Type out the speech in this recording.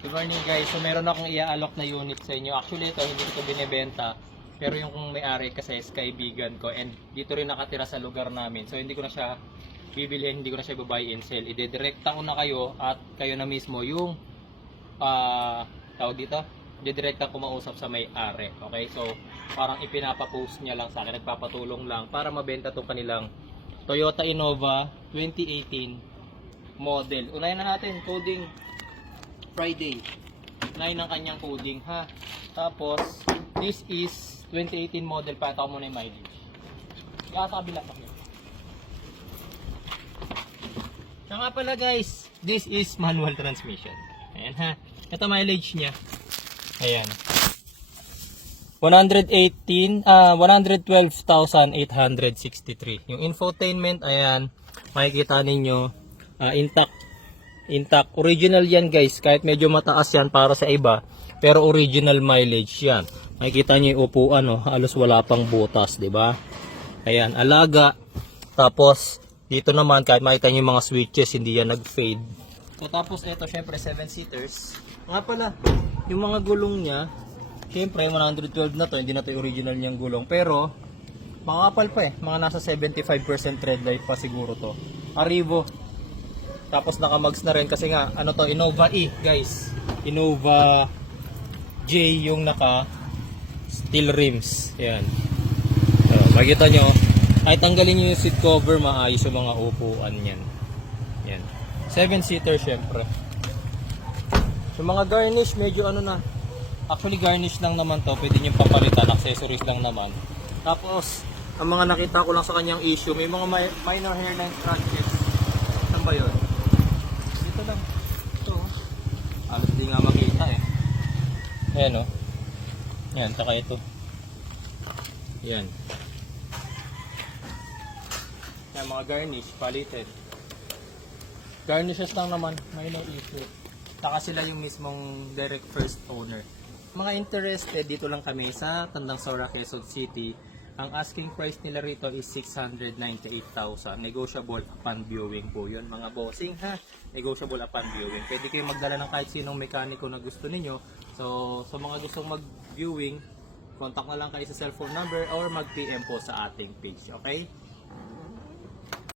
Good morning guys. So meron akong i-alok na unit sa inyo. Actually ito hindi ko binebenta. Pero yung kung may-ari kasi is kaibigan ko and dito rin nakatira sa lugar namin. So hindi ko na siya bibilhin, hindi ko na siya buy and sell. Idedirekta ko na kayo at kayo na mismo yung tawag dito. Idedirekta ko mausap sa may-ari. Okay? So parang ipinapapost niya lang sa akin, nagpapatulong lang para mabenta tong kanilang Toyota Innova 2018 model. Unahin na natin coding Friday. Unahin ng kanyang coding ha. Tapos this is 2018 model pa. Ito muna yung mileage. Kaya sa kabila pa. Kaya nga pala guys, this is manual transmission. Ayan ha. Ito mileage niya. Ayan. 112,863. Yung infotainment, ayan, makikita ninyo, intact. Original yan guys, kahit medyo mataas yan para sa iba, pero original mileage yan. Makikita nyo yung upuan, oh, halos wala pang butas, 'di ba? Ayan, alaga. Tapos, dito naman, kahit makita nyo yung mga switches, hindi yan nag-fade. So, tapos, ito, syempre, 7-seaters. Nga pala, yung mga gulong niya, syempre, 112 na to, hindi na to yung original niyang gulong. Pero, makakapal pa eh. Mga nasa 75% tread light pa siguro to. Arrivo. Tapos nakamags na rin kasi nga, ano to, Innova E, guys. Innova J yung naka steel rims. Ayan. So, makikita nyo, ay tanggalin nyo yung seat cover, maayos yung mga upuan yan. Yan. 7-seater syempre. Yung mga garnish, medyo ano na. Actually garnish lang naman to, pwede nyo papalitan, accessories lang naman. Tapos, ang mga nakita ko lang sa kanyang issue, may mga minor hairline scratches. Saan ba yun? Dito lang. Ito. Alas di nga makita eh. Ayan o. Ayan, taka ito. Ayan. Ayan, mga garnish, palitin. Garnishes lang naman, minor issue. Saka sila yung mismong direct first owner. Mga interested, dito lang kami sa Tandang Sora, Quezon City. Ang asking price nila rito is 698,000. Negotiable upon viewing po yun mga bossing ha. Negotiable upon viewing. Pwede kayo magdala ng kahit sinong mekaniko na gusto ninyo. So sa mga gustong mag-viewing, contact na lang kayo sa cellphone number or mag-PM po sa ating page. Okay?